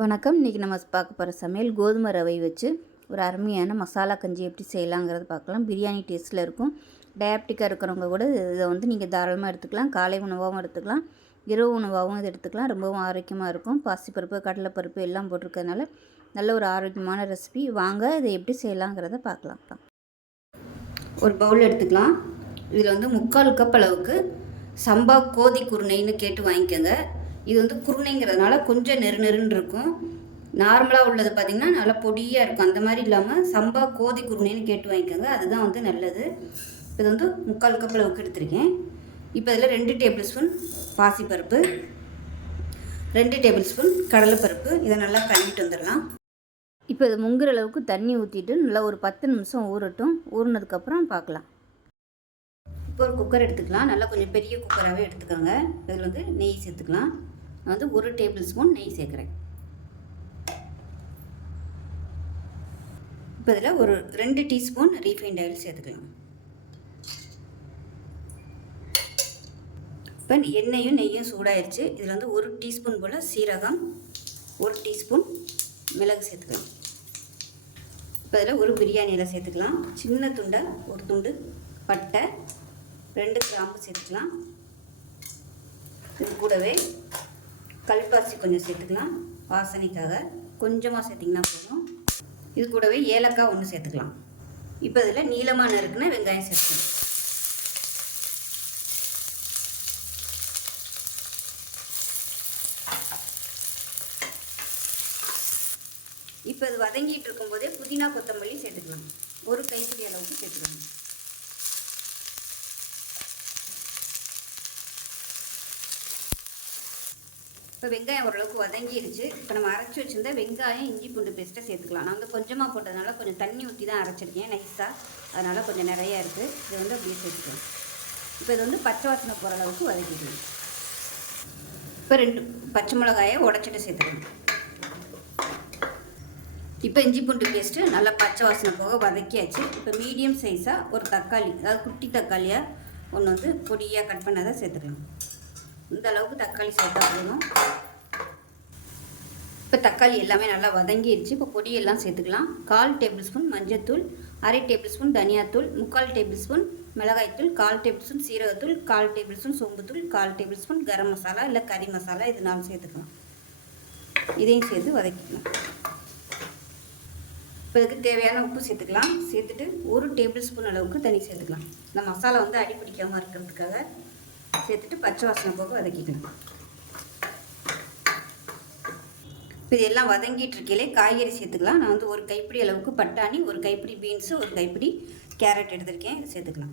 வணக்கம். இன்றைக்கி நம்ம பார்க்க போகிற சமையல் கோதுமை ரவை வச்சு ஒரு அருமையான மசாலா கஞ்சி எப்படி செய்யலாங்கிறத பார்க்கலாம். பிரியாணி டேஸ்ட்டில் இருக்கும். டயபெட்டிக்காக இருக்கிறவங்க கூட இதை வந்து நீங்கள் தாராளமாக எடுத்துக்கலாம். காலை உணவாகவும் எடுத்துக்கலாம். இரவு உணவாகவும் இது எடுத்துக்கலாம். ரொம்பவும் ஆரோக்கியமாக இருக்கும். பாசிப்பருப்பு கடலைப்பருப்பு எல்லாம் போட்டிருக்கிறதுனால நல்ல ஒரு ஆரோக்கியமான ரெசிபி வாங்க இதை எப்படி செய்யலாங்கிறத பார்க்கலாம். ஒரு பவுல் எடுத்துக்கலாம். இதில் வந்து முக்கால் கப் அளவுக்கு சம்பா கோதி குருணைன்னு கேட்டு வாங்கிக்கோங்க. இது வந்து குருணைங்கிறதுனால கொஞ்சம் நெரு நெருன்னு இருக்கும். நார்மலாக உள்ளது பார்த்திங்கன்னா நல்லா பொடியாக இருக்கும். அந்த மாதிரி இல்லாமல் சம்பா கோதி குருணைன்னு கேட்டு வாங்கிக்கோங்க. அதுதான் வந்து நல்லது. இது வந்து முக்கால் கப் அளவுக்கு எடுத்திருக்கேன். இப்போ இதில் ரெண்டு டேபிள் ஸ்பூன் பாசிப்பருப்பு ரெண்டு டேபிள் ஸ்பூன் கடலைப்பருப்பு. இதை நல்லா கழுவிட்டு வந்துடலாம். இப்போ இது முங்குற அளவுக்கு தண்ணி ஊற்றிட்டு நல்லா ஒரு பத்து நிமிஷம் ஊறட்டும். ஊறினதுக்கப்புறம் பார்க்கலாம். இப்போ ஒரு குக்கர் எடுத்துக்கலாம். நல்லா கொஞ்சம் பெரிய குக்கராகவே எடுத்துக்கோங்க. இதில் வந்து நெய் சேர்த்துக்கலாம். நான் வந்து ஒரு டேபிள் ஸ்பூன் நெய் சேர்க்குறேன். இப்போ இதில் ஒரு ரெண்டு டீஸ்பூன் ரீஃபைண்ட் ஆயில் சேர்த்துக்கலாம். இப்போ எண்ணெயும் நெய்யும் சூடாயிருச்சு. இதில் வந்து ஒரு டீஸ்பூன் போல் சீரகம் ஒரு டீஸ்பூன் மிளகு சேர்த்துக்கலாம். இப்போ இதில் ஒரு பிரியாணியில் சேர்த்துக்கலாம். சின்ன துண்டை ஒரு துண்டு பட்டை ரெண்டு கிராம்பு சேர்த்துக்கலாம். இது கூடவே கல்பாசி கொஞ்சம் சேர்த்துக்கலாம். வாசனைக்காக கொஞ்சமாக சேர்த்திங்கன்னா போதும். இது கூடவே ஏலக்காய் ஒன்று சேர்த்துக்கலாம். இப்போ இதில் நீளமான இருக்குன்னா வெங்காயம் சேர்த்துக்கலாம். இப்போ இது வதங்கிட்டு இருக்கும்போதே புதினா கொத்தமல்லி சேர்த்துக்கலாம். ஒரு கைப்பிடி அளவுக்கு சேர்த்துக்கலாம். இப்போ வெங்காயம் ஓரளவுக்கு வதங்கிடுச்சு இப்போ நம்ம அரைச்சி வச்சுருந்தா வெங்காயம் இஞ்சி பூண்டு பேஸ்ட்டை சேர்த்துக்கலாம். நான் வந்து கொஞ்சமாக போட்டதுனால கொஞ்சம் தண்ணி ஊற்றி தான் அரைச்சிருக்கேன் நைஸாக அதனால் கொஞ்சம் நிறையா இருக்குது இதை வந்து அப்படியே சேர்த்துக்கலாம். இப்போ இது வந்து பச்சை வாசனை போகிற அளவுக்கு வதக்கிக்கலாம். இப்போ ரெண்டு பச்சை மிளகாயை உடச்சிட்டு சேர்த்துக்கணும் இப்போ இஞ்சி பூண்டு பேஸ்ட்டு நல்லா பச்சை வாசனை போக வதக்கியாச்சு. இப்போ மீடியம் சைஸாக ஒரு தக்காளி அதாவது குட்டி தக்காளியாக ஒன்று வந்து பொடியாக கட் பண்ணாதான் சேர்த்துக்கலாம். இந்த அளவுக்கு தக்காளி சேர்த்தா போதும். இப்போ தக்காளி எல்லாமே நல்லா வதங்கிடுச்சு இப்போ பொடியெல்லாம் சேர்த்துக்கலாம். கால் டேபிள் ஸ்பூன் மஞ்சத்தூள் அரை டேபிள் ஸ்பூன் தனியாத்தூள் முக்கால் டேபிள் ஸ்பூன் மிளகாய்த்தூள் கால் டேபிள் ஸ்பூன் சீரகத்தூள் கால் டேபிள் ஸ்பூன் சோம்புத்தூள் கால் டேபிள் ஸ்பூன் கரம் மசாலா இல்லை கறி மசாலா இது நாலு சேர்த்துக்கலாம். இதையும் சேர்த்து வதக்கிக்கலாம். இப்போ இதுக்கு தேவையான உப்பு சேர்த்துக்கலாம். சேர்த்துட்டு ஒரு டேபிள் ஸ்பூன் அளவுக்கு தண்ணி சேர்த்துக்கலாம். இந்த மசாலா வந்து அடி பிடிக்காமல் இருக்கிறதுக்காக சேர்த்துட்டு பச்சை வாசனை போக வதக்கிக்கலாம் இப்போ இதெல்லாம் வதங்கிட்டு இருக்கையிலே காய்கறி சேர்த்துக்கலாம். நான் வந்து ஒரு கைப்பிடி அளவுக்கு பட்டாணி ஒரு கைப்பிடி பீன்ஸு ஒரு கைப்பிடி கேரட் எடுத்திருக்கேன். சேர்த்துக்கலாம்.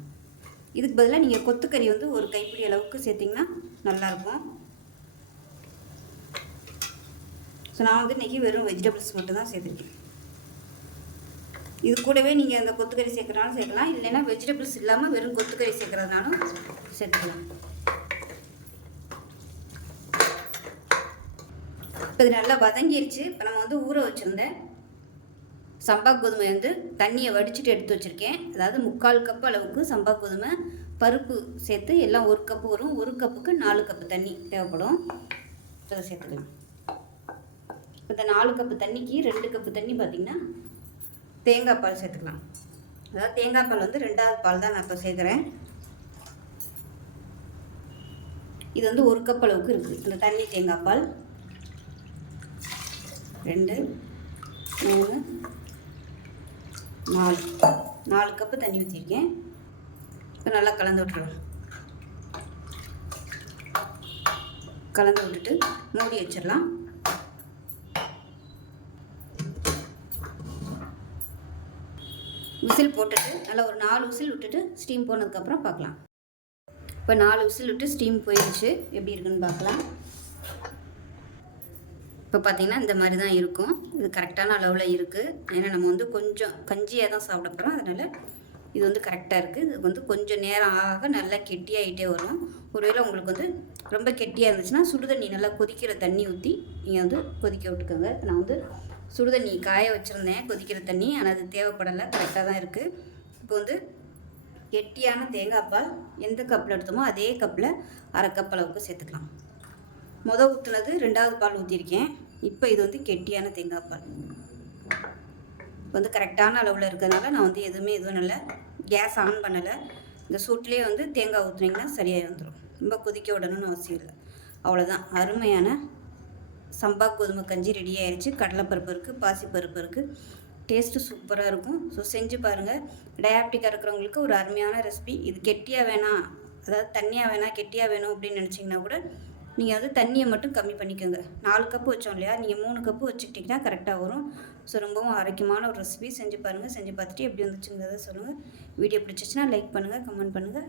இதுக்கு பதிலாக நீங்கள் கொத்துக்கறி வந்து ஒரு கைப்பிடி அளவுக்கு சேர்த்திங்கன்னா நல்லாயிருக்கும். ஸோ நான் வந்து இன்றைக்கி வெறும் வெஜிடபிள்ஸ் மட்டும் தான் சேர்த்துருக்கேன். இது கூடவே நீங்கள் அந்த கொத்துக்கறி சேர்க்குறனாலும் சேர்க்கலாம். இல்லைன்னா வெஜிடபிள்ஸ் இல்லாமல் வெறும் கொத்துக்கறி சேர்க்குறதுனாலும் சேர்த்துக்கலாம். இப்போ இது நல்லா வதங்கிருச்சு. இப்போ நம்ம வந்து ஊற வச்சுருந்தேன் சம்பா கோதுமை வந்து தண்ணியை வடிச்சிட்டு எடுத்து வச்சுருக்கேன். அதாவது முக்கால் கப் அளவுக்கு சம்பா கோதுமை பருப்பு சேர்த்து எல்லாம் ஒரு கப்பு வரும் ஒரு கப்புக்கு நாலு கப்பு தண்ணி தேவைப்படும். அதை சேர்த்துக்கலாம். இப்போ இந்த நாலு கப்பு தண்ணிக்கு ரெண்டு கப்பு தண்ணி பார்த்திங்கன்னா தேங்காய் பால் சேர்த்துக்கலாம். அதாவது தேங்காய் பால் வந்து ரெண்டாவது பால் தான் நான் இப்போ சேர்க்குறேன். இது வந்து ஒரு கப் அளவுக்கு இருக்குது இந்த தண்ணி தேங்காய் பால். ரெண்டு மூணு நாலு. நாலு கப்பு தண்ணி ஊற்றிருக்கேன் இப்போ நல்லா கலந்து விட்டுருவோம் கலந்து விட்டுட்டு மூடி வச்சிடலாம். விசில் போட்டுட்டு நல்லா ஒரு நாலு விசில் விட்டுட்டு ஸ்டீம் போனதுக்கப்புறம் பார்க்கலாம். இப்போ நாலு விசில் விட்டு ஸ்டீம் போயிடுச்சு எப்படி இருக்குன்னு பார்க்கலாம். இப்போ பார்த்திங்கன்னா இந்த மாதிரி தான் இருக்கும். இது கரெக்டான அளவில் இருக்குது ஏன்னா நம்ம வந்து கொஞ்சம் கஞ்சியாக தான் சாப்பிட போகிறோம் அதனால் இது வந்து கரெக்டாக இருக்குது இது வந்து கொஞ்சம் நேரம் ஆக நல்லா கெட்டியாகிட்டே வரும் ஒருவேளை உங்களுக்கு வந்து ரொம்ப கெட்டியாக இருந்துச்சுன்னா சுடுதண்ணி நல்லா கொதிக்கிற தண்ணி ஊற்றி நீங்கள் வந்து கொதிக்க விட்டுக்கோங்க. நான் வந்து சுடுதண்ணி காய வச்சுருந்தேன். கொதிக்கிற தண்ணி. ஆனால் அது தேவைப்படலை. கரெக்டாக தான் இருக்குது இப்போ வந்து கெட்டியான தேங்காய் பால் எந்த கப்பில் எடுத்தோமோ அதே கப்பில் அரை கப் அளவுக்கு சேர்த்துக்கலாம். மொதல் ஊற்றுனது ரெண்டாவது பால் ஊற்றிருக்கேன் இப்போ இது வந்து கெட்டியான தேங்காய் பால். வந்து கரெக்டான அளவில் இருக்கிறதுனால நான் வந்து எதுவுமே எதுவும் இல்லை கேஸ் ஆன் பண்ணலை. இந்த சூட்லேயே வந்து தேங்காய் ஊற்றுனீங்கன்னா சரியாக வந்துடும் ரொம்ப கொதிக்க விடணும்னு அவசியம் இல்லை. அவ்வளோதான் அருமையான சம்பா கோதுமை கஞ்சி ரெடி ஆயிடுச்சு கடலைப்பருப்பு இருக்குது பாசிப்பருப்பு இருக்குது டேஸ்ட்டு சூப்பராக இருக்கும். ஸோ செஞ்சு பாருங்கள் டயாபிட்டிக்காக இருக்கிறவங்களுக்கு ஒரு அருமையான ரெசிபி இது கெட்டியாக வேணாம். அதாவது தண்ணியாக வேணாம் கெட்டியாக வேணும் அப்படின்னு நினச்சிங்கன்னா கூட நீங்கள் வந்து தண்ணியை மட்டும் கம்மி பண்ணிக்கோங்க. நாலு கப்பு வச்சோம் இல்லையா? நீங்கள் மூணு கப்பு வச்சுக்கிட்டிங்கன்னா கரெக்டாக வரும். ஸோ ரொம்பவும் ஆரோக்கியமான ஒரு ரெசிபி செஞ்சு பாருங்கள் செஞ்சு பார்த்துட்டு எப்படி வந்துச்சுங்கிறத சொல்லுங்கள் வீடியோ பிடிச்சிச்சின்னா லைக் பண்ணுங்கள் கமெண்ட் பண்ணுங்கள்